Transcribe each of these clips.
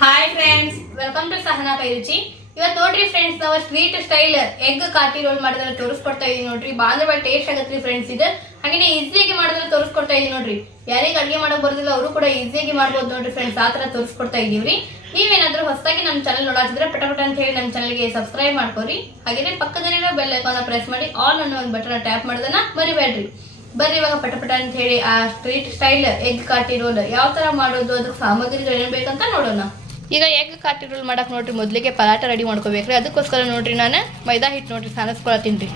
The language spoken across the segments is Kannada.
Hi friends, welcome to Sahana Pairuchi. ಇವತ್ತು ನೋಡ್ರಿ ಫ್ರೆಂಡ್ಸ್, ನಾವು sweet style egg kathi roll ಮಾಡಿದ್ರೆ ತೋರಿಸ್ಕೊಡ್ತಾ ಇದೀನಿ ನೋಡ್ರಿ. ಬಾಳ ಟೇಸ್ಟ್ ಆಗತ್ರಿ ಫ್ರೆಂಡ್ಸ್. ಇದು ಹಾಗೆ ಈಸಿಯಾಗಿ ಮಾಡಿದ್ರೆ ತೋರಿಸ್ಕೊಡ್ತಾ ಇದೀನಿ ನೋಡ್ರಿ. ಯಾರಿಗೆ ಅಡುಗೆ ಮಾಡೋಕೆ ಬರೋದಿಲ್ಲ ಅವರು ಕೂಡ ಈಸಿಯಾಗಿ ಮಾಡ್ಬೋದು ನೋಡ್ರಿ ಫ್ರೆಂಡ್ಸ್. ಆ ತರ ತೋರಿಸ್ಕೊಡ್ತಾ ಇದೀವ್ರಿ. ನೀವೇನಾದ್ರೂ ಹೊಸದಾಗಿ ನಮ್ಮ ಚಾನಲ್ ನೋಡಾತಿದ್ರೆ ಪಟಪಟ ಅಂತ ಹೇಳಿ ನಮ್ಮ ಚಾನಲ್ಗೆ ಸಬ್ಸ್ಕ್ರೈಬ್ ಮಾಡ್ಕೋರಿ. ಹಾಗೆ ಪಕ್ಕದಲ್ಲಿರೋ ಬೆಲ್ ಐಕಾನ್ ಪ್ರೆಸ್ ಮಾಡಿ ಆಲ್ ಅನ್ನೋ ಒಂದು ಬಟನ್ ಟ್ಯಾಪ್ ಮಾಡೋದನ್ನ ಮರಿಬೇಡ್ರಿ. ಬರ್ರಿ ಇವಾಗ ಪಟಪಟ ಅಂತ ಹೇಳಿ ಆ street style egg kathi roll ಯಾವ ತರ ಮಾಡೋದು, ಅದಕ್ಕೆ ಸಾಮಗ್ರಿಗಳು ಏನ್ ಬೇಕಂತ ನೋಡೋಣ. ಈಗ ಎಗ್ ಕಾಟಿ ರೋಲ್ ಮಾಡಕ್ ನೋಡ್ರಿ, ಮೊದಲಿಗೆ ಪರಾಟ ರೆಡಿ ಮಾಡ್ಕೋಬೇಕ್ರಿ. ಅದಕ್ಕೋಸ್ಕರ ನೋಡ್ರಿ ನಾನು ಮೈದಾ ಹಿಟ್ಟು ನೋಡ್ರಿ ಸಾನಿಸ್ಕೊಳತ್ತೀನಿ.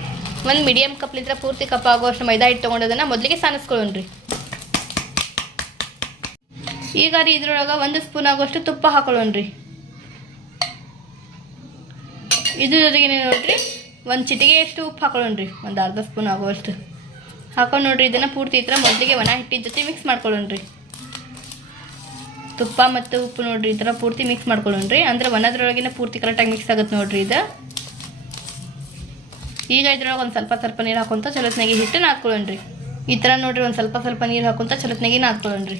ಒಂದು ಮೀಡಿಯಂ ಕಪ್ಲಿಂದ ಪೂರ್ತಿ ಕಪ್ ಆಗುವಷ್ಟು ಮೈದಾ ಹಿಟ್ಟು ತೊಗೊಂಡದನ್ನ ಮೊದಲಿಗೆ ಸಾನಿಸ್ಕೊಳ್ಳೋಣ್ರಿ. ಈಗ ರೀ ಇದ್ರೊಳಗೆ 1 ಸ್ಪೂನ್ ಆಗುವಷ್ಟು ತುಪ್ಪ ಹಾಕೊಳ್ಳೋಣ್ರಿ. ಇದ್ರ ಜೊತೆಗೆ ನೋಡ್ರಿ 1 ಚಿಟಿಗೆಯಷ್ಟು ಉಪ್ಪು ಹಾಕೊಳ್ಳೋಣ್ರಿ. ಒಂದು ಅರ್ಧ ಸ್ಪೂನ್ ಆಗುವಷ್ಟು ಹಾಕೊಂಡು ನೋಡ್ರಿ ಇದನ್ನ ಪೂರ್ತಿ ಈ ಥರ ಮೊದಲಿಗೆ ಒಣ ಹಿಟ್ಟಿನ ಜೊತೆ ಮಿಕ್ಸ್ ಮಾಡ್ಕೊಳ್ಳೋಣ್ರಿ. ತುಪ್ಪ ಮತ್ತು ಉಪ್ಪು ನೋಡ್ರಿ ಈ ಥರ ಪೂರ್ತಿ ಮಿಕ್ಸ್ ಮಾಡ್ಕೊಳ್ಳೋಣ್ರಿ. ಅಂದ್ರೆ ಒಣದ್ರೊಳಗಿನ ಪೂರ್ತಿ ಕರೆಕ್ಟಾಗಿ ಮಿಕ್ಸ್ ಆಗುತ್ತೆ ನೋಡ್ರಿ ಇದು. ಈಗ ಇದ್ರೊಳಗೆ ಒಂದು ಸ್ವಲ್ಪ ನೀರು ಹಾಕೊಂತ ಚಲೋತ್ನಾಗಿ ಹಿಟ್ಟು ನಾದ್ಕೊಳ್ಳೋಣ್ರಿ. ಈ ಥರ ನೋಡ್ರಿ ಒಂದು ಸ್ವಲ್ಪ ನೀರು ಹಾಕೊಂತ ಚಲೋತ್ನಾಗಿ ನಾದ್ಕೊಳ್ಳೋಣ್ರಿ.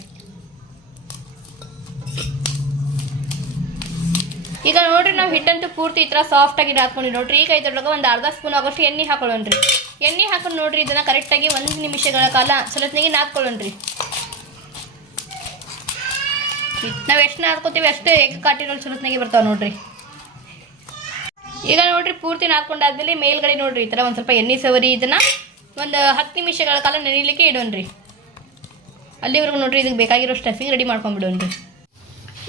ಈಗ ನೋಡ್ರಿ ನಾವು ಹಿಟ್ಟಂತೂ ಪೂರ್ತಿ ಈ ಥರ ಸಾಫ್ಟ್ ಆಗಿ ಹಾಕೊಂಡ್ರಿ ನೋಡ್ರಿ. ಈಗ ಇದ್ರೊಳಗೆ ಒಂದು ಅರ್ಧ ಸ್ಪೂನ್ ಆಗೋಷ್ಟು ಎಣ್ಣೆ ಹಾಕೊಳ್ಳೋಣ್ರಿ. ಎಣ್ಣೆ ಹಾಕೊಂಡು ನೋಡ್ರಿ ಇದನ್ನ ಕರೆಕ್ಟಾಗಿ 1 ನಿಮಿಷಗಳ ಕಾಲ ಚಲೋತ್ನಾಗಿ ನಾದ್ಕೊಳ್ಳೋಣ್ರಿ. ನಾವು ಎಷ್ಟು ನಾದ್ಕೋತೀವಿ ಅಷ್ಟೇ ಎಗ್ ಕಾಟಿ ರೋಲ್ ಚಲೋತ್ನಾಗಿ ಬರ್ತಾವೆ ನೋಡ್ರಿ. ಈಗ ನೋಡ್ರಿ ಪೂರ್ತಿ ನಾದ್ಕೊಂಡಾದ್ಮೇಲೆ ಮೇಲ್ಗಡೆ ನೋಡ್ರಿ ಈ ಥರ ಒಂದು ಸ್ವಲ್ಪ ಎಣ್ಣೆ ಸವರಿ ಇದನ್ನ ಒಂದು 10 ನಿಮಿಷಗಳ ಕಾಲ ನೆನೆಯಲಿಕ್ಕೆ ಇಡೋಣ್ರಿ. ಅಲ್ಲಿವರೆಗೂ ನೋಡ್ರಿ ಇದಕ್ಕೆ ಬೇಕಾಗಿರೋ ಸ್ಟಫಿಂಗ್ ರೆಡಿ ಮಾಡ್ಕೊಂಡ್ಬಿಡೋಣ್ರಿ.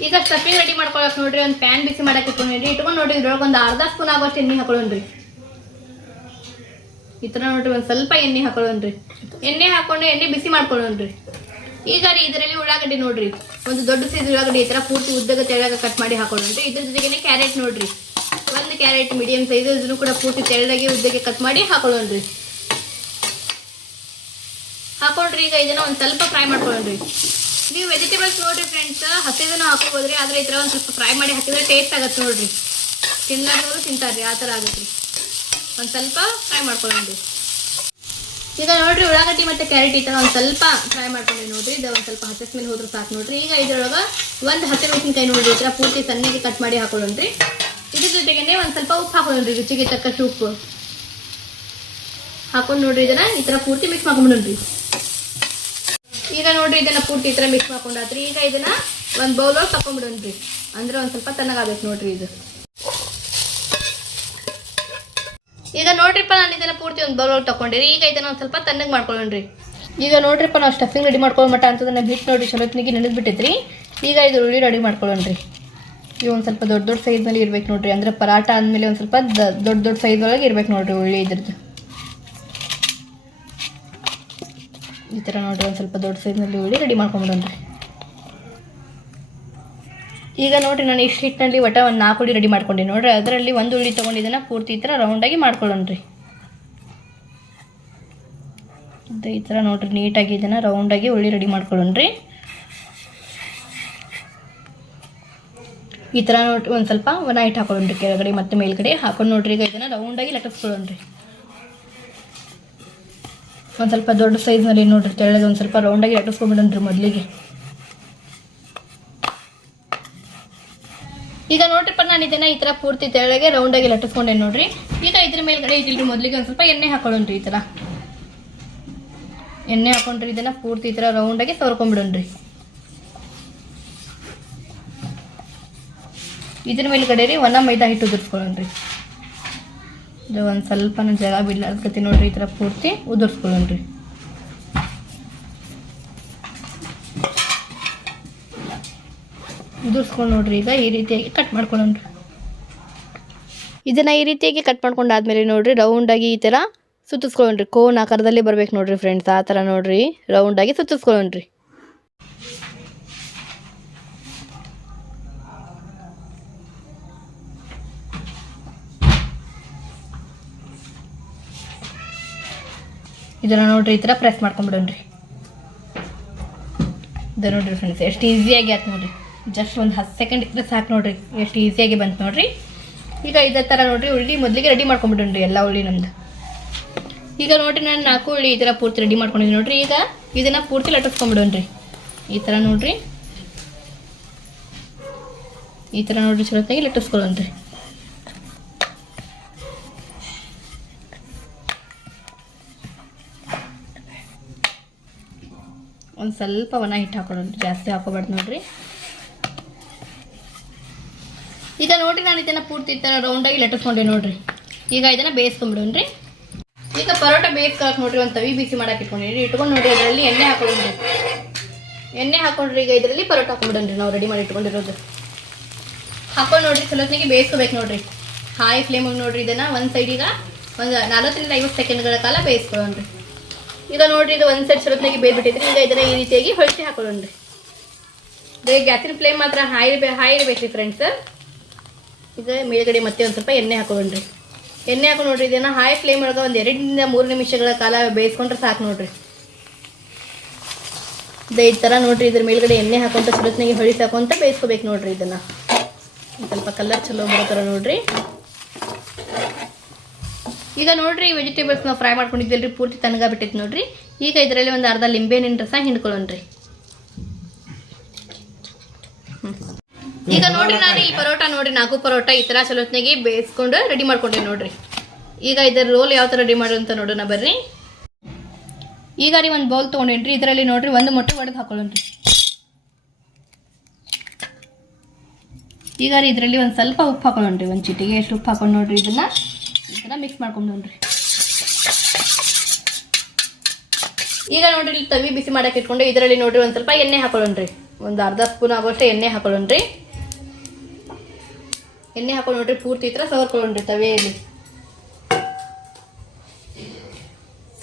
ಈಗ ಸ್ಟಫಿಂಗ್ ರೆಡಿ ಮಾಡ್ಕೊಳಕ್ಕೆ ನೋಡ್ರಿ ಒಂದು ಪ್ಯಾನ್ ಬಿಸಿ ಮಾಡಕ್ಕೆ ಇಟ್ಕೊಂಡು ನೋಡ್ರಿ ಇದ್ರೊಳಗೆ ಒಂದು ಅರ್ಧ ಸ್ಪೂನ್ ಆಗೋಷ್ಟು ಎಣ್ಣೆ ಹಾಕೊಳ್ಳೋಣ್ರಿ. ಈ ಥರ ನೋಡ್ರಿ ಒಂದು ಸ್ವಲ್ಪ ಎಣ್ಣೆ ಹಾಕೊಳ್ಳೋಣ್ರಿ. ಎಣ್ಣೆ ಹಾಕೊಂಡು ಎಣ್ಣೆ ಬಿಸಿ ಮಾಡ್ಕೊಳ್ಳೋಣ್ರಿ. ಈಗ ರೀ ಇದರಲ್ಲಿ ಉಳ್ಳಾಗಡ್ಡಿ ನೋಡ್ರಿ, ಒಂದು ದೊಡ್ಡ ಸೈಜ್ ಉಳ್ಳಾಗಡ್ಡಿ ಈ ಥರ ಪೂರ್ತಿ ಉದ್ದಗ ತೆಳ್ಳಗ ಕಟ್ ಮಾಡಿ ಹಾಕೊಳ್ಳೋಣ್ರಿ. ಇದ್ರ ಜೊತೆಗೆ ಕ್ಯಾರೆಟ್ ನೋಡ್ರಿ, 1 ಕ್ಯಾರೆಟ್ ಮೀಡಿಯಂ ಸೈಜ್ ಇದನ್ನು ಕೂಡ ಪೂರ್ತಿ ತೆಳ್ಳಗೆ ಉದ್ದಗೆ ಕಟ್ ಮಾಡಿ ಹಾಕೊಳ್ಳೋಣ್ರಿ. ಹಾಕೊಂಡ್ರಿ ಈಗ ಇದನ್ನ ಒಂದು ಸ್ವಲ್ಪ ಫ್ರೈ ಮಾಡ್ಕೊಳ್ಳೋಣ್ರಿ. ನೀವು ವೆಜಿಟೇಬಲ್ಸ್ ನೋಡ್ರಿ ಫ್ರೆಂಡ್ಸ್ ಹಸಿದನ್ನು ಹಾಕೋಬೋದ್ರಿ, ಆದ್ರೆ ಈ ಥರ ಒಂದು ಸ್ವಲ್ಪ ಫ್ರೈ ಮಾಡಿ ಹಾಕಿದ್ರೆ ಟೇಸ್ಟ್ ಆಗತ್ತೆ ನೋಡ್ರಿ. ತಿನ್ನೋರು ತಿಂತಾರ್ರಿ, ಆ ಥರ ಆಗತ್ರಿ. ಒಂದು ಸ್ವಲ್ಪ ಫ್ರೈ ಮಾಡ್ಕೊಳ್ಳೋಣ್ರಿ. ಈಗ ನೋಡ್ರಿ ಉಳ್ಳಾಗಡ್ಡಿ ಮತ್ತು ಕ್ಯಾರೆಟ್ ಈ ಥರ ಒಂದು ಸ್ವಲ್ಪ ಫ್ರೈ ಮಾಡ್ಕೊಂಡ್ರಿ ನೋಡ್ರಿ. ಇದು ಒಂದು ಸ್ವಲ್ಪ ಹಸಿ ಸ್ಮೆಲ್ ಹೋದ್ರೆ ಸಾಕು ನೋಡ್ರಿ. ಈಗ ಇದ್ರೊಳಗೆ ಒಂದು ಹಸಿಮೆಣಸಿನಕಾಯಿ ನೋಡ್ರಿ ಈ ಥರ ಪೂರ್ತಿ ಸಣ್ಣಗೆ ಕಟ್ ಮಾಡಿ ಹಾಕೊಳ್ಳೋಣ್ರಿ. ಇದ್ರ ಜೊತೆಗೆ ಒಂದು ಸ್ವಲ್ಪ ಉಪ್ಪು ಹಾಕೊಳ್ಳೋಣ್ರಿ, ರುಚಿಗೆ ತಕ್ಕಷ್ಟು ಉಪ್ಪು ಹಾಕೊಂಡು ನೋಡ್ರಿ ಇದನ್ನ ಈ ಥರ ಪೂರ್ತಿ ಮಿಕ್ಸ್ ಮಾಡ್ಕೊಂಡ್ಬಿಡೋಣ್ರಿ. ಈಗ ನೋಡ್ರಿ ಇದನ್ನ ಪೂರ್ತಿ ಈ ಥರ ಮಿಕ್ಸ್ ಮಾಡ್ಕೊಂಡಾತ್ರಿ. ಈಗ ಇದನ್ನ ಒಂದು ಬೌಲೊಳಗೆ ತಕೊಂಡ್ಬಿಡೋಣ್ರಿ. ಅಂದ್ರೆ ಒಂದು ಸ್ವಲ್ಪ ತಣ್ಣಗಾಗಬೇಕು ನೋಡ್ರಿ ಇದು. ಈಗ ನೋಡ್ರಿಪ್ಪ ನಾನು ಇದನ್ನ ಪೂರ್ತಿ ಒಂದು ಬೌಲೊಳಗೆ ತಗೊಂಡಿರಿ. ಈಗ ಇದನ್ನ ಒಂದು ಸ್ವಲ್ಪ ತಣ್ಣಗೆ ಮಾಡ್ಕೊಳ್ಳೋಣ್ರಿ. ಈಗ ನೋಡ್ರಿಪ್ಪ ನಾವು ಸ್ಟಫಿಂಗ್ ರೆಡಿ ಮಾಡ್ಕೊಳ್ಳೋ ಮಟ್ಟ ಅಂತದನ್ನ ಬಿಟ್ಟು ನೋಡ್ರಿ ಚಲೋತ್ನಿಗೆ ನೆನೆದ್ಬಿಟ್ಟಿದ್ರಿ. ಈಗ ಇದು ಉಳ್ಳಿ ರೆಡಿ ಮಾಡ್ಕೊಳ್ಳೋಣ್ರಿ. ಇವು ಒಂದು ಸ್ವಲ್ಪ ದೊಡ್ಡ ಸೈಜ್ ಮೇಲೆ ಇರ್ಬೇಕು ನೋಡ್ರಿ. ಅಂದ್ರೆ ಪರಾಟ ಅಂದಮೇಲೆ ಒಂದು ಸ್ವಲ್ಪ ದೊಡ್ಡ ಸೈಜ್ ಒಳಗೆ ಇರ್ಬೇಕು ನೋಡ್ರಿ ಉಳ್ಳಿ ಇದ್ರದ್ದು. ಈ ಥರ ನೋಡ್ರಿ ಒಂದು ಸ್ವಲ್ಪ ದೊಡ್ಡ ಸೈಜ್ನಲ್ಲಿ ಉಳ್ಳಿ ರೆಡಿ ಮಾಡ್ಕೊಂಬಿಡೋಣ್ರಿ. ಈಗ ನೋಡ್ರಿ ನಾನು ಇಷ್ಟು ಹಿಟ್ಟಿನಲ್ಲಿ ಒಟ್ಟು ಒಂದು 4 ಉಳ್ಳಿ ರೆಡಿ ಮಾಡ್ಕೊಂಡಿ ನೋಡ್ರಿ. ಅದರಲ್ಲಿ 1 ಉಳ್ಳಿ ತೊಗೊಂಡಿದ್ದನ್ನು ಪೂರ್ತಿ ಈ ಥರ ರೌಂಡಾಗಿ ಮಾಡ್ಕೊಳ್ಳೋಣ್ರಿ. ಈ ಥರ ನೋಡ್ರಿ ನೀಟಾಗಿ ಇದನ್ನು ರೌಂಡಾಗಿ ಉಳ್ಳಿ ರೆಡಿ ಮಾಡ್ಕೊಳ್ಳೋಣ್ರಿ. ಈ ಥರ ನೋಡ್ರಿ ಒಂದು ಸ್ವಲ್ಪ ಒಣ ಹಿಟ್ಟು ಹಾಕೊಳ್ಳೋಣ್ರಿ ಕೆಳಗಡೆ ಮತ್ತು ಮೇಲ್ಗಡೆ ಹಾಕೊಂಡು ನೋಡ್ರಿ. ಈಗ ಇದನ್ನು ರೌಂಡಾಗಿ ಲಟ್ಟಿಸ್ಕೊಳ್ಳೋಣ್ರಿ. ಒಂದು ಸ್ವಲ್ಪ ದೊಡ್ಡ ಸೈಜ್ನಲ್ಲಿ ನೋಡ್ರಿ ತೆಳ್ಳಗೆ ಒಂದು ಸ್ವಲ್ಪ ರೌಂಡಾಗಿ ಲಟ್ಟಿಸ್ಕೊಂಡ್ಬಿಡೋಣ್ರಿ ಮೊದಲಿಗೆ. ಈಗ ನೋಡ್ರಿಪ್ಪ ನಾನು ಇದನ್ನ ಈ ಥರ ಪೂರ್ತಿ ತೆಳ್ಳಗೆ ರೌಂಡಾಗಿ ಲಟ್ಟಿಸ್ಕೊಂಡೆ ನೋಡ್ರಿ. ಈಗ ಇದ್ರ ಮೇಲ್ಗಡೆ ಇದಿಲ್ರಿ ಮೊದಲಿಗೆ ಒಂದು ಸ್ವಲ್ಪ ಎಣ್ಣೆ ಹಾಕೊಳ್ಳೋಣ್ರಿ. ಈ ಥರ ಎಣ್ಣೆ ಹಾಕೊಂಡ್ರಿ ಇದನ್ನ ಪೂರ್ತಿ ಈ ಥರ ರೌಂಡಾಗಿ ಸವರ್ಕೊಂಡ್ಬಿಡೋಣ್ರಿ. ಇದ್ರ ಮೇಲ್ಗಡೆ ರೀ ಒಣ ಮೈದಾ ಹಿಟ್ಟು ಉದುರಿಸ್ಕೊಳ್ಳೋಣ್ರಿ. ಇದು ಒಂದು ಸ್ವಲ್ಪ ಜಾಗ ಬಿಡ್ಲಾರ್ದಕತಿ ನೋಡ್ರಿ ಈ ಥರ ಪೂರ್ತಿ ಉದುರಿಸ್ಕೊಳ್ಳೋಣ್ರಿ. ಉದುರಿಸ್ಕೊಂಡು ನೋಡ್ರಿ ಈಗ ಈ ರೀತಿಯಾಗಿ ಕಟ್ ಮಾಡ್ಕೊಳ್ಳೋಣ್ರಿ. ಇದನ್ನ ಈ ರೀತಿಯಾಗಿ ಕಟ್ ಮಾಡ್ಕೊಂಡಾದ್ಮೇಲೆ ನೋಡ್ರಿ ರೌಂಡಾಗಿ ಈ ಥರ ಸುತ್ತಿಸ್ಕೊಳ್ಳೋಣ್ರಿ. ಕೋನ್ ಆಕಾರದಲ್ಲಿ ಬರ್ಬೇಕು ನೋಡ್ರಿ ಫ್ರೆಂಡ್ಸ್. ಆ ಥರ ನೋಡ್ರಿ ರೌಂಡಾಗಿ ಸುತ್ತಿಸ್ಕೊಳ್ಳೋಣ್ರಿ. ಇದನ್ನ ನೋಡ್ರಿ ಈ ಥರ ಪ್ರೆಸ್ ಮಾಡ್ಕೊಂಡ್ಬಿಡೋಣ್ರಿ. ಇದು ನೋಡ್ರಿ ಫ್ರೆಂಡ್ಸ್ ಎಷ್ಟು ಈಸಿಯಾಗಿ ಆಯ್ತು ನೋಡ್ರಿ. ಜಸ್ಟ್ ಒಂದು 10 ಸೆಕೆಂಡ್ ಇದ್ರೆ ಸಾಕು ನೋಡ್ರಿ, ಎಷ್ಟು ಈಸಿಯಾಗಿ ಬಂತು ನೋಡ್ರಿ. ಈಗ ಇದೇ ಥರ ನೋಡ್ರಿ ಉಳ್ಳಿ ಮೊದಲಿಗೆ ರೆಡಿ ಮಾಡ್ಕೊಂಡ್ಬಿಡೋಣ್ರಿ ಎಲ್ಲ ಉಳ್ಳಿ ನಮ್ದು. ಈಗ ನೋಡ್ರಿ ನಾನು 4 ಉಳ್ಳಿ ಈ ಥರ ಪೂರ್ತಿ ರೆಡಿ ಮಾಡ್ಕೊಂಡಿದ್ದೀನಿ ನೋಡ್ರಿ. ಈಗ ಇದನ್ನು ಪೂರ್ತಿ ಲಟ್ಟಿಸ್ಕೊಂಡ್ಬಿಡೋಣ್ರಿ ಈ ಥರ ನೋಡ್ರಿ. ಈ ಥರ ನೋಡ್ರಿ ಚಲೋತ್ತಾಗಿ ಲಟ್ಟಿಸ್ಕೊಳ್ಳೋಣ್ರಿ. ಒಂದು ಸ್ವಲ್ಪ ಒಣ ಹಿಟ್ಟು ಹಾಕೊಳ್ಳೋಣ್ರಿ, ಜಾಸ್ತಿ ಹಾಕೋಬಾರ್ದು ನೋಡ್ರಿ. ಈಗ ನೋಡ್ರಿ ನಾನು ಇದನ್ನು ಪೂರ್ತಿ ಈ ಥರ ರೌಂಡಾಗಿ ಲಟ್ಟಿಸ್ಕೊಂಡೆ ನೋಡ್ರಿ. ಈಗ ಇದನ್ನು ಬೇಯಿಸ್ಕೊಂಡ್ಬಿಡೋಣ್ರಿ. ಈಗ ಪರೋಟ ಬೇಯಿಸ್ಕೊಳಕ್ಕೆ ನೋಡ್ರಿ ಒಂದು ತವಿ ಬಿಸಿ ಮಾಡಕ್ಕೆ ಇಟ್ಕೊಂಡಿರಿ. ಇಟ್ಕೊಂಡು ನೋಡ್ರಿ ಅದರಲ್ಲಿ ಎಣ್ಣೆ ಹಾಕೊಳ್ಳೋಣ್ರಿ. ಎಣ್ಣೆ ಹಾಕೊಂಡ್ರಿ ಈಗ ಇದರಲ್ಲಿ ಪರೋಟ ಹಾಕೊಂಡ್ಬಿಡೋಣ್ರಿ. ನಾವು ರೆಡಿ ಮಾಡಿ ಇಟ್ಕೊಂಡಿರೋದು ಹಾಕೊಂಡು ನೋಡ್ರಿ ಚಲೋತ್ನಾಗಿ ಬೇಯಿಸ್ಕೋಬೇಕು ನೋಡ್ರಿ. ಹಾಯ್ ಫ್ಲೇಮಾಗಿ ನೋಡ್ರಿ ಇದನ್ನು ಒಂದು ಸೈಡಿಗೆ ಒಂದು 40 ರಿಂದ 50 ಸೆಕೆಂಡ್ಗಳ ಕಾಲ ಬೇಯಿಸ್ಕೊಳ್ಳೋಣ್ರಿ. ಈಗ ನೋಡ್ರಿ ಇದು ಒಂದು ಸೈಡ್ ಚಲೋತ್ನಾಗಿ ಬೇಯ್ಬಿಟ್ಟಿದ್ರಿ. ಈಗ ಇದನ್ನು ಈ ರೀತಿಯಾಗಿ ಹೊಳಿಸಿ ಹಾಕೊಳ್ಳೋಣ್ರಿ. ಈಗ ಗ್ಯಾಸಿನ ಫ್ಲೇಮ್ ಮಾತ್ರ ಹಾಯ್ ಇರಬೇಕ್ರಿ ಫ್ರೆಂಡ್ಸ್. ಈಗ ಮೇಲ್ಗಡೆ ಮತ್ತೆ ಒಂದು ಸ್ವಲ್ಪ ಎಣ್ಣೆ ಹಾಕೊಳ್ಳೋಣ್ರಿ. ಎಣ್ಣೆ ಹಾಕೊಂಡು ನೋಡ್ರಿ ಇದನ್ನು ಹಾಯ್ ಫ್ಲೇಮ್ ಒಳಗೆ ಒಂದು 2 ರಿಂದ 3 ನಿಮಿಷಗಳ ಕಾಲ ಬೇಯಿಸ್ಕೊಂಡ್ರೆ ಸಾಕು ನೋಡ್ರಿ. ಈ ಥರ ನೋಡ್ರಿ ಇದ್ರ ಮೇಲ್ಗಡೆ ಎಣ್ಣೆ ಹಾಕೊಂತ ಚಲೋತ್ನಾಗಿ ಹೊಳಿಸಿ ಹಾಕೊಂತ ಬೇಯಿಸ್ಕೋಬೇಕು ನೋಡ್ರಿ. ಇದನ್ನು ಸ್ವಲ್ಪ ಕಲರ್ ಚಲೋ ಬರೋ ಥರ ನೋಡ್ರಿ. ಈಗ ನೋಡ್ರಿ ವೆಜಿಟೇಬಲ್ಸ್ ನಾವು ಫ್ರೈ ಮಾಡ್ಕೊಂಡಿದ್ವಲ್ರಿ ಪೂರ್ತಿ ತಣ್ಣಗಾಗ್ಬಿಟ್ಟೈತೆ ನೋಡ್ರಿ. ಈಗ ಇದರಲ್ಲಿ ಒಂದು ಅರ್ಧ ಲಿಂಬೆಹಣ್ಣಿನ ರಸ ಹಿಂಡ್ಕೊಳ್ಳೋಣ್ರಿ. ಈಗ ನೋಡ್ರಿ ನಾನು ಈ ಪರೋಟ ನೋಡ್ರಿ 4 ಪರೋಟ ಈ ಥರ ಚಲೋತ್ನಾಗಿ ಬೇಯಿಸ್ಕೊಂಡು ರೆಡಿ ಮಾಡ್ಕೊಂಡೆ ನೋಡ್ರಿ. ಈಗ ಇದರ ರೋಲ್ ಯಾವ ಥರ ರೆಡಿ ಮಾಡೋದು ಅಂತ ನೋಡೋಣ ಬರ್ರಿ. ಈಗ ರೀ ಒಂದು ಬೌಲ್ ತೊಗೊಂಡೇನ್ರಿ. ಇದರಲ್ಲಿ ನೋಡ್ರಿ ಒಂದು ಮೊಟ್ಟೆ ಒಡೆದು ಹಾಕೊಳ್ಳೋಣ್ರಿ. ಈಗ ರೀ ಇದರಲ್ಲಿ ಒಂದು ಸ್ವಲ್ಪ ಉಪ್ಪು ಹಾಕೊಳ್ಳೋಣ್ರಿ. ಒಂದು ಚಿಟಿಗೆ ಎಷ್ಟು ಉಪ್ಪು ಹಾಕೊಂಡು ನೋಡ್ರಿ ಇದನ್ನ ಈ ಥರ ಮಿಕ್ಸ್ ಮಾಡ್ಕೊಂಡ್ರಿ. ಈಗ ನೋಡ್ರಿ ಇಲ್ಲಿ ತವಿ ಬಿಸಿ ಮಾಡಕ್ಕೆ ಇಟ್ಕೊಂಡು ಇದರಲ್ಲಿ ನೋಡ್ರಿ ಒಂದು ಸ್ವಲ್ಪ ಎಣ್ಣೆ ಹಾಕೊಳ್ಳೋಣ್ರಿ. ಒಂದು ಅರ್ಧ ಸ್ಪೂನ್ ಆಗೋಷ್ಟು ಎಣ್ಣೆ ಹಾಕೊಳ್ಳೋಣ್ರಿ. ಎಣ್ಣೆ ಹಾಕೊಂಡು ನೋಡ್ರಿ ಪೂರ್ತಿ ಈ ಥರ ಸವರ್ಕೊಳ್ಳೋಣ್ರಿ ತವೆಯಲ್ಲಿ.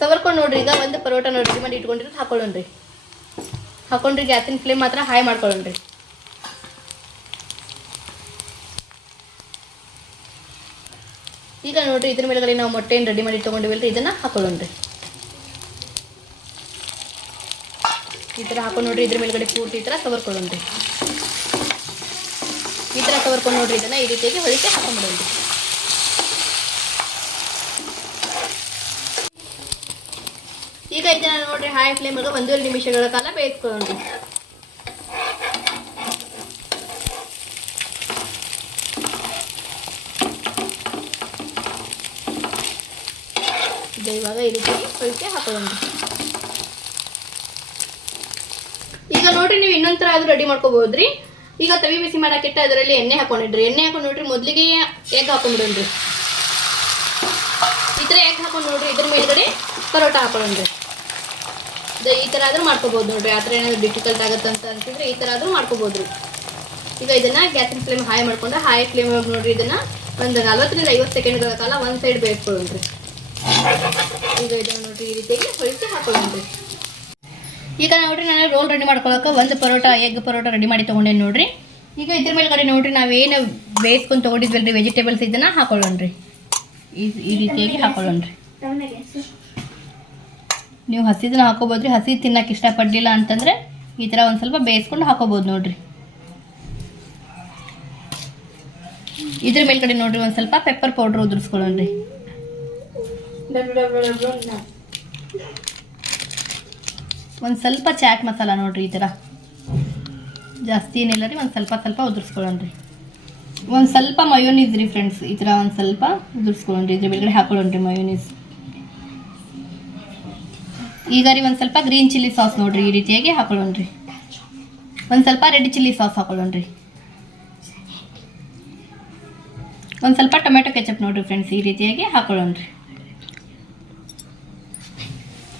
ಸವರ್ಕೊಂಡು ನೋಡ್ರಿ ಈಗ ಒಂದು ಪರೋಟ ರೆಡಿ ಮಾಡಿ ಇಟ್ಕೊಂಡಿರೋದು ಹಾಕೊಳ್ಳೋಣ್ರಿ. ಹಾಕೊಂಡ್ರಿ ಗ್ಯಾಸಿನ ಫ್ಲೇಮ್ ಮಾತ್ರ ಹಾಯ್ ಮಾಡ್ಕೊಳ್ಳೋಣ್ರಿ. ಈಗ ನೋಡ್ರಿ ಇದ್ರ ಮೇಲ್ಗಡೆ ನಾವು ಮೊಟ್ಟೆಯನ್ನು ರೆಡಿ ಮಾಡಿ ತೊಗೊಂಡಿವಲ್ರಿ ಇದನ್ನ ಹಾಕೊಳ್ಳೋಣ್ರಿ. ಈ ಥರ ಹಾಕೊಂಡು ನೋಡ್ರಿ ಇದ್ರ ಮೇಲ್ಗಡೆ ಪೂರ್ತಿ ಈ ಥರ ಸವರ್ಕೊಳ್ಳೋಣ್ರಿ. ಈ ಥರ ಸವರ್ಕೊಂಡು ನೋಡ್ರಿ ಇದನ್ನ ಈ ರೀತಿಯಾಗಿ ಹೊಳಿಕೆ ಹಾಕೊಂಡ್ಬಿಡೋಣ್ರಿ. ಈಗ ಇದನ್ನ ನೋಡ್ರಿ ಹಾಯ್ ಫ್ಲೇಮ್ ಒಳಗೆ 1 ನಿಮಿಷಗಳ ಕಾಲ ಬೇಯಿಸ್ಕೊಳ್ಳೋಣ್ರಿ. ಇವಾಗ ಈ ರೀತಿ ಹೊಳಿಕೆ ಹಾಕೊಳ್ಳೋಣ್ರಿ. ಈಗ ನೋಡ್ರಿ ನೀವು ಇನ್ನೊಂದು ಥರ ಆದ್ರೂ ರೆಡಿ ಮಾಡ್ಕೋಬಹುದ್ರಿ. ಈಗ ತವಿ ಬಿಸಿ ಮಾಡಕ್ಕಿಟ್ಟ ಅದರಲ್ಲಿ ಎಣ್ಣೆ ಹಾಕೊಂಡಿಡ್ರಿ. ಎಣ್ಣೆ ಹಾಕೊಂಡು ನೋಡ್ರಿ ಮೊದಲಿಗೆ ಎಗ್ ಹಾಕೊಂಡ್ಬಿಡೋಣ್ರಿ. ಈ ಥರ ಎಗ್ ಹಾಕೊಂಡು ನೋಡ್ರಿ ಇದ್ರ ಮೇಲ್ಗಡೆ ಪರೋಟ ಹಾಕೊಳ್ಳೋಣ್ರಿ. ಈ ಥರ ಆದ್ರೂ ಮಾಡ್ಕೋಬಹುದು ನೋಡ್ರಿ. ಆ ಥರ ಏನಾದ್ರು ಡಿಫಿಕಲ್ಟ್ ಆಗುತ್ತೆ ಅಂತ ಅನ್ಸಿದ್ರೆ ಈ ಥರ ಆದ್ರೂ ಮಾಡ್ಕೋಬಹುದ್ರಿ. ಈಗ ಇದನ್ನ ಗ್ಯಾಸಿನ ಫ್ಲೇಮ್ ಹಾಯ್ ಮಾಡ್ಕೊಂಡು ಹಾಯ್ ಫ್ಲೇಮ್ ಒಳಗೆ ನೋಡ್ರಿ ಇದನ್ನ ಒಂದು 40 ರಿಂದ 50 ಸೆಕೆಂಡ್ಗಳ ಕಾಲ ಒಂದು ಸೈಡ್ ಬೇಯಿಸ್ಕೊಳ್ಳೋಣ್ರಿ. ಈಗ ಇದನ್ನ ನೋಡ್ರಿ ಈ ರೀತಿಯಾಗಿ ಹೊಳಿಸಿ ಹಾಕೊಳ್ಳೋಣ್ರಿ. ಈಗ ನೋಡ್ರಿ ನಾನು ರೋಲ್ ರೆಡಿ ಮಾಡ್ಕೊಳಕ್ಕೆ ಒಂದು ಪರೋಟ ಎಗ್ ಪರೋಟ ರೆಡಿ ಮಾಡಿ ತೊಗೊಂಡೇನಿ ನೋಡ್ರಿ. ಈಗ ಇದ್ರ ಮೇಲ್ಗಡೆ ನೋಡ್ರಿ ನಾವೇನು ಬೇಯಿಸ್ಕೊಂಡು ತೊಗೊಂಡಿದ್ವಲ್ರಿ ವೆಜಿಟೇಬಲ್ಸ್ ಇದನ್ನ ಹಾಕೊಳ್ಳೋಣ್ರಿ. ಈ ರೀತಿಯಾಗಿ ಹಾಕೊಳ್ಳೋಣ್ರಿ. ನೀವು ಹಸಿದನ್ನ ಹಾಕೋಬೋದ್ರಿ. ಹಸಿ ತಿನ್ನಕ್ಕೆ ಇಷ್ಟಪಡಲಿಲ್ಲ ಅಂತಂದ್ರೆ ಈ ಥರ ಒಂದು ಸ್ವಲ್ಪ ಬೇಯಿಸ್ಕೊಂಡು ಹಾಕೋಬೋದು ನೋಡ್ರಿ. ಇದ್ರ ಮೇಲ್ಗಡೆ ನೋಡ್ರಿ ಒಂದು ಸ್ವಲ್ಪ ಪೆಪ್ಪರ್ ಪೌಡ್ರ್ ಉದುರಿಸ್ಕೊಳ್ಳೋಣ್ರಿ. ಒಂದು ಸ್ವಲ್ಪ ಚಾಟ್ ಮಸಾಲ ನೋಡ್ರಿ ಈ ಥರ ಜಾಸ್ತಿ ಏನಿಲ್ಲ ರೀ. ಒಂದು ಸ್ವಲ್ಪ ಉದುರಿಸ್ಕೊಳ್ಳೋಣ್ರಿ. ಒಂದು ಸ್ವಲ್ಪ ಮಯೋನೀಸ್ ರೀ ಫ್ರೆಂಡ್ಸ್. ಈ ಥರ ಒಂದು ಸ್ವಲ್ಪ ಉದುರಿಸ್ಕೊಳ್ಳೋಣ್ರಿ. ಇದ್ರ ಮೇಲ್ಗಡೆ ಹಾಕೊಳ್ಳೋಣ್ರಿ ಮಯೋನೀಸ್. ಈಗ ರೀ ಒಂದು ಸ್ವಲ್ಪ ಗ್ರೀನ್ ಚಿಲ್ಲಿ ಸಾಸ್ ನೋಡ್ರಿ ಈ ರೀತಿಯಾಗಿ ಹಾಕೊಳ್ಳೋಣ್ರಿ. ಒಂದು ಸ್ವಲ್ಪ ರೆಡ್ ಚಿಲ್ಲಿ ಸಾಸ್ ಹಾಕೊಳ್ಳೋಣ್ರಿ. ಒಂದು ಸ್ವಲ್ಪ ಟೊಮೆಟೊ ಕೆಚಪ್ ನೋಡ್ರಿ ಫ್ರೆಂಡ್ಸ್ ಈ ರೀತಿಯಾಗಿ ಹಾಕೊಳ್ಳೋಣ್ರಿ.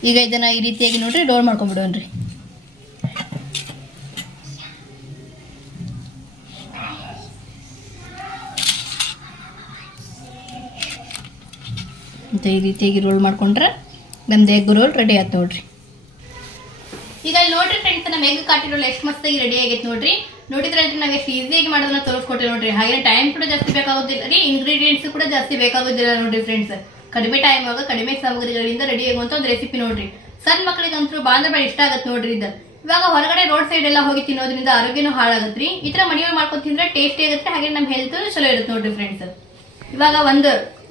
ಈಗ ಇದನ್ನ ಈ ರೀತಿಯಾಗಿ ನೋಡ್ರಿ ರೋಲ್ ಮಾಡ್ಕೊಂಡ್ಬಿಡೋಣ್ರಿ. ಅಂತ ಈ ರೀತಿಯಾಗಿ ರೋಲ್ ಮಾಡ್ಕೊಂಡ್ರೆ ನಮ್ದು ಎಗ್ ರೋಲ್ ರೆಡಿ ಆಯ್ತು ನೋಡ್ರಿ. ಈಗ ಇಲ್ಲಿ ನೋಡ್ರಿ ಫ್ರೆಂಡ್ಸ್ ನಮ್ಮ ಎಗ್ ಕಾಟಿ ರೋಲ್ ಎಷ್ಟು ಮಸ್ತಾಗಿ ರೆಡಿ ಆಗೈತೆ ನೋಡ್ರಿ. ನೋಡಿದ್ರೆ ನಾವು ಎಷ್ಟು ಈಸಿಯಾಗಿ ಮಾಡೋದನ್ನ ತೋರಿಸ್ಕೊಟ್ಟೆ ನೋಡ್ರಿ. ಹಾಗೆ ಟೈಮ್ ಕೂಡ ಜಾಸ್ತಿ ಬೇಕಾಗೋದಿಲ್ಲ ರೀ. ಇಂಗ್ರೀಡಿಯೆಂಟ್ಸ್ ಕೂಡ ಜಾಸ್ತಿ ಬೇಕಾಗೋದಿಲ್ಲ ನೋಡ್ರಿ ಫ್ರೆಂಡ್ಸ್. ಕಡಿಮೆ ಟೈಮ್ ಆಗ ಕಡಿಮೆ ಸಾಮಗ್ರಿಗಳಿಂದ ರೆಡಿ ಆಗುವಂತ ಒಂದು ರೆಸಿಪಿ ನೋಡ್ರಿ. ಸಣ್ಣ ಮಕ್ಕಳಿಗಂತೂ ಬಾಳ ಇಷ್ಟ ಆಗತ್ತೆ ನೋಡ್ರಿ ಇದು. ಇವಾಗ ಹೊರಗಡೆ ರೋಡ್ ಸೈಡ್ ಎಲ್ಲ ಹೋಗಿ ತಿನ್ನೋದ್ರಿಂದ ಆರೋಗ್ಯನೂ ಹಾಳಾಗತ್ರಿ. ಈ ತರ ಮನೆಯಲ್ಲಿ ಮಾಡ್ಕೊಂಡು ತಿಂದ್ರೆ ಟೇಸ್ಟಿ ಆಗುತ್ತೆ. ಹಾಗೆ ನಮ್ಮ ಹೆಲ್ತ್ ಚಲೋ ಇರುತ್ತೆ ನೋಡ್ರಿ ಫ್ರೆಂಡ್ಸ್. ಇವಾಗ ಒಂದು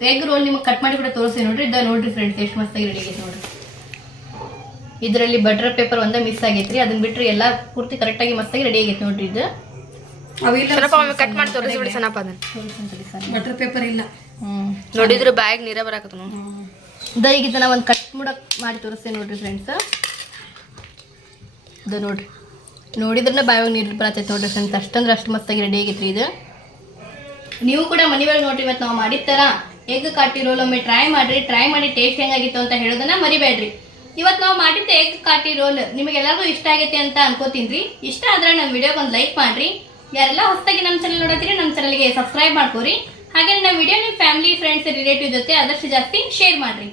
ಎಗ್ ರೋಲ್ ನಿಮಗೆ ಕಟ್ ಮಾಡಿ ಕೂಡ ತೋರಿಸಿ ನೋಡ್ರಿ. ಇದ ನೋಡ್ರಿ ಫ್ರೆಂಡ್ಸ್ ಎಷ್ಟು ಮಸ್ತಾಗಿ ರೆಡಿ ಆಗೈತೆ ನೋಡ್ರಿ. ಇದರಲ್ಲಿ ಬಟರ್ ಪೇಪರ್ ಒಂದೇ ಮಿಸ್ ಆಗೈತ್ರಿ. ಅದನ್ನ ಬಿಟ್ರೆ ಎಲ್ಲ ಪೂರ್ತಿ ಕರೆಕ್ಟಾಗಿ ಮಸ್ತಾಗಿ ರೆಡಿ ಆಗೈತೆ ನೋಡ್ರಿ. ಇದು ಕಟ್ ಮಾಡಿ ತೋರಿಸ್ಬಿಡಿ ಸನಪ ಅದನ್ನ. ಬಟರ್ ಪೇಪರ್ ಇಲ್ಲ. ನೋಡಿದ್ರೆ ಬ್ಯಾಗ್ ನೀರ ಬರಾಕತ್ತ ಈಗ ಇದನ್ನ ಒಂದು ಕಟ್ ಮಾಡಿ ತೋರಿಸ್ತೇನೆ ನೋಡ್ರಿ ಫ್ರೆಂಡ್ಸ್. ಇದು ನೋಡ್ರಿ, ನೋಡಿದ್ರೆ ಬಾಯಾಗ ನೀರು ಬರತೈತೆ ನೋಡ್ರಿ ಫ್ರೆಂಡ್ಸ್. ಅಷ್ಟಂದ್ರೆ ಅಷ್ಟು ಮಸ್ತಾಗಿ ರೆಡಿ ಆಗೈತ್ರಿ ಇದು. ನೀವು ಕೂಡ ಮನೆ ಒಳಗೆ ನೋಡ್ರಿ ಇವತ್ತು ನಾವು ಮಾಡಿರ್ತಾರ ಎಗ್ ಕಾಟಿ ರೋಲ್ ಒಮ್ಮೆ ಟ್ರೈ ಮಾಡಿ ಟೇಸ್ಟ್ ಹೆಂಗಾಗಿತ್ತು ಅಂತ ಹೇಳೋದನ್ನ ಮರಿಬೇಡ್ರಿ. ಇವತ್ತು ನಾವು ಮಾಡಿದ್ದ ಎಗ್ ಕಾಟಿ ರೋಲ್ ನಿಮಗೆಲ್ಲರಿಗೂ ಇಷ್ಟ ಆಗೈತೆ ಅಂತ ಅನ್ಕೋತೀನಿ. ಇಷ್ಟ ಆದ್ರೆ ನಮ್ಮ ವಿಡಿಯೋಗೆ ಒಂದು ಲೈಕ್ ಮಾಡ್ರಿ. ಯಾರೆಲ್ಲ ಹೊಸದಾಗಿ ನಮ್ಮ ಚಾನಲ್ ನೋಡತ್ತೀರಿ ನಮ್ಮ ಚಾನಲ್ಗೆ ಸಬ್ಸ್ಕ್ರೈಬ್ ಮಾಡ್ಕೋರಿ. ಹಾಗೆ ನಮ್ಮ ವಿಡಿಯೋ ನಿಮ್ಮ ಫ್ಯಾಮಿಲಿ ಫ್ರೆಂಡ್ಸ್ ರಿಲೇಟಿವ್ ಜೊತೆ ಆದಷ್ಟು ಜಾಸ್ತಿ ಶೇರ್ ಮಾಡ್ರಿ.